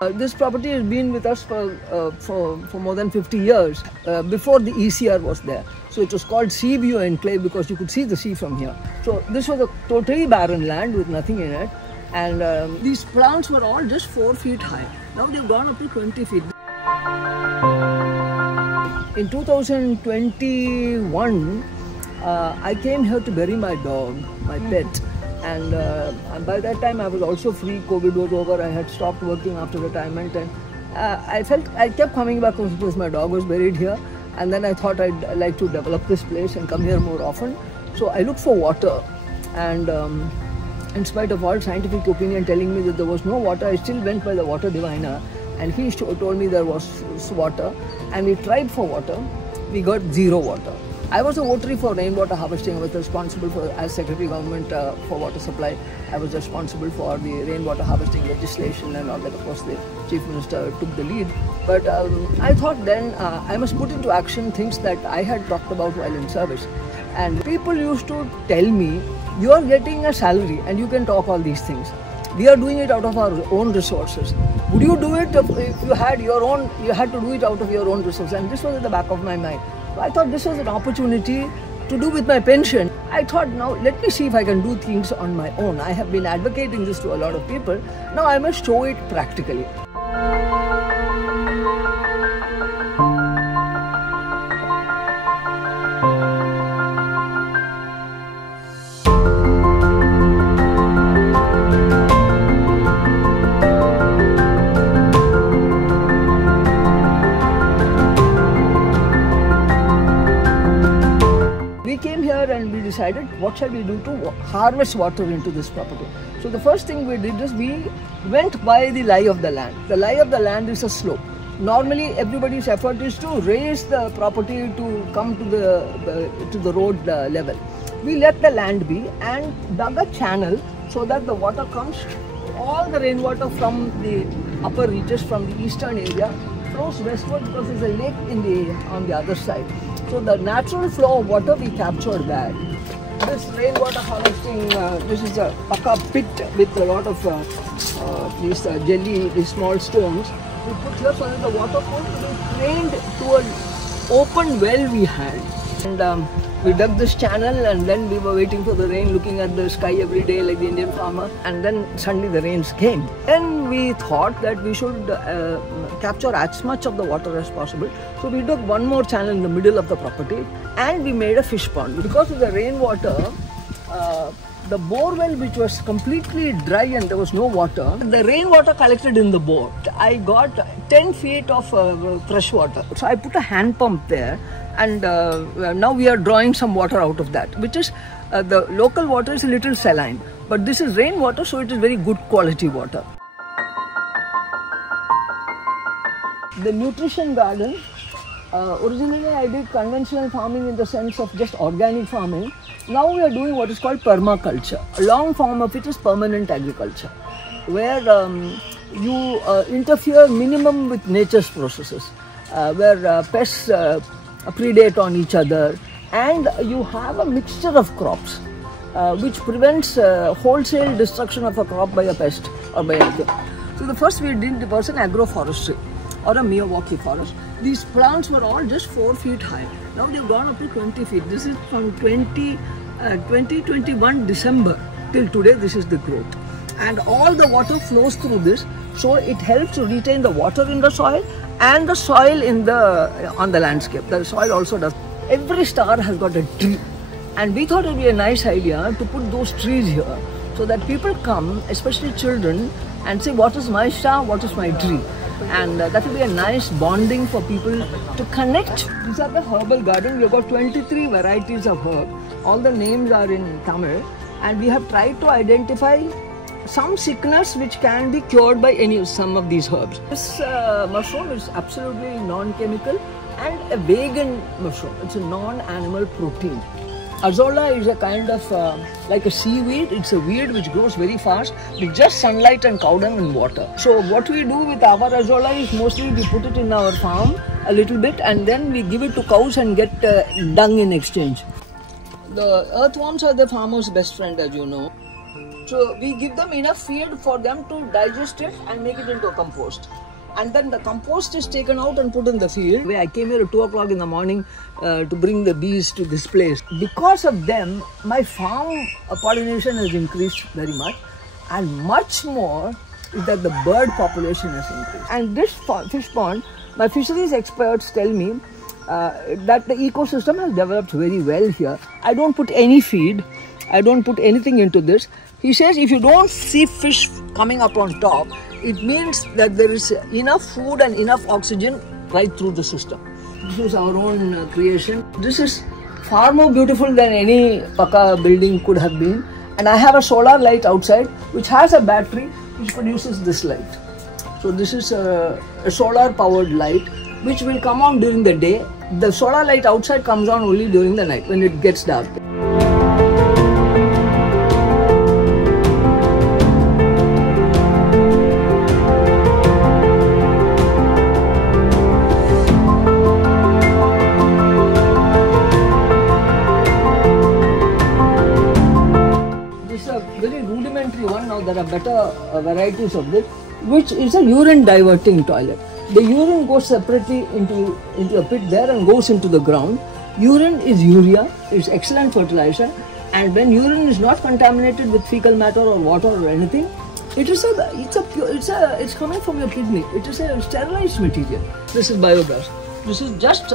This property has been with us for more than 50 years, before the ECR was there. So it was called Sea View Enclave because you could see the sea from here. So this was a totally barren land with nothing in it. And these plants were all just 4 feet high. Now they've gone up to 20 feet. In 2021, I came here to bury my dog, my pet. And by that time I was also free. COVID was over. I had stopped working after retirement, and I kept coming back because my dog was buried here. And then I thought I'd like to develop this place and come here more often. So I looked for water, and in spite of all scientific opinion telling me that there was no water, I still went by the water diviner, and he told me there was water. And we tried for water. We got zero water. I was a votary for rainwater harvesting. I was responsible for, as Secretary Government for water supply, I was responsible for the rainwater harvesting legislation and all that. Of course, the Chief Minister took the lead. But I thought then I must put into action things that I had talked about while in service. And people used to tell me, you are getting a salary and you can talk all these things. We are doing it out of our own resources. Would you do it if you had your own, you had to do it out of your own resources? And this was at the back of my mind. So I thought this was an opportunity to do with my pension. I thought, now let me see if I can do things on my own. I have been advocating this to a lot of people. Now I must show it practically. And we decided, what shall we do to harvest water into this property? So the first thing we did is we went by the lie of the land. The lie of the land is a slope. Normally everybody's effort is to raise the property to come to the road level. We let the land be and dug a channel so that the water comes, all the rainwater from the upper reaches from the eastern area flows westward because there's a lake on the other side. So the natural flow of water we captured that. This rainwater harvesting, this is a paka pit with a lot of these jelly, these small stones. We put here so that the water flow to be drained to an open well we had. And we dug this channel, and then we were waiting for the rain, looking at the sky every day like the Indian farmer. And then suddenly the rains came. Then we thought that we should capture as much of the water as possible. So we dug one more channel in the middle of the property, and we made a fish pond. Because of the rainwater, the bore well, which was completely dry and there was no water, the rainwater collected in the bore. I got 10 feet of fresh water. So I put a hand pump there, and now we are drawing some water out of that, which is the local water is a little saline, but this is rainwater, so it is very good quality water. The nutrition garden, originally I did conventional farming in the sense of just organic farming. Now we are doing what is called permaculture. A long form of it is permanent agriculture, where you interfere minimum with nature's processes, where pests predate on each other, and you have a mixture of crops which prevents wholesale destruction of a crop by a pest or by anything. So the first we did was an agroforestry or a Miyawaki forest. These plants were all just 4 feet high. Now they've gone up to 20 feet. This is from 2021 December till today. This is the growth, and all the water flows through this, so it helps to retain the water in the soil and the soil on the landscape. The soil also does. Every star has got a tree, and we thought it would be a nice idea to put those trees here so that people come, especially children, and say, what is my star, what is my tree? And that will be a nice bonding for people to connect. These are the herbal garden. We have got 23 varieties of herb. All the names are in Tamil, and we have tried to identify some sickness which can be cured by some of these herbs. This mushroom is absolutely non-chemical and a vegan mushroom. It's a non-animal protein. Azolla is a kind of like a seaweed. It's a weed which grows very fast with just sunlight and cow dung and water. So what we do with our azolla is mostly we put it in our farm a little bit, and then we give it to cows and get dung in exchange. The earthworms are the farmer's best friend, as you know. So we give them enough feed for them to digest it and make it into a compost. And then the compost is taken out and put in the field. I came here at 2 o'clock in the morning to bring the bees to this place. Because of them, my farm pollination has increased very much, and much more is that the bird population has increased. And this fish pond, my fisheries experts tell me that the ecosystem has developed very well here. I don't put any feed, I don't put anything into this. He says if you don't see fish coming up on top, it means that there is enough food and enough oxygen right through the system. This is our own creation. This is far more beautiful than any Paka building could have been. And I have a solar light outside which has a battery which produces this light. So this is a solar powered light which will come on during the day. The solar light outside comes on only during the night when it gets dark. Very rudimentary one. Now there are better varieties of this, which is a urine diverting toilet. The urine goes separately into a pit there and goes into the ground. Urine is urea, it's excellent fertilizer, and when urine is not contaminated with fecal matter or water or anything, it's coming from your kidney. It is a sterilized material. This is biogas. This is just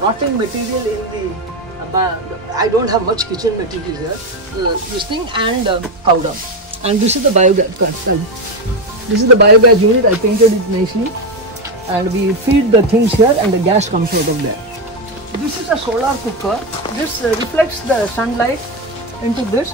rotting material in the I don't have much kitchen material here. This thing and cow dung. And this is the biogas. This is the biogas unit. I painted it nicely. And we feed the things here and the gas comes out of there. This is a solar cooker. This reflects the sunlight into this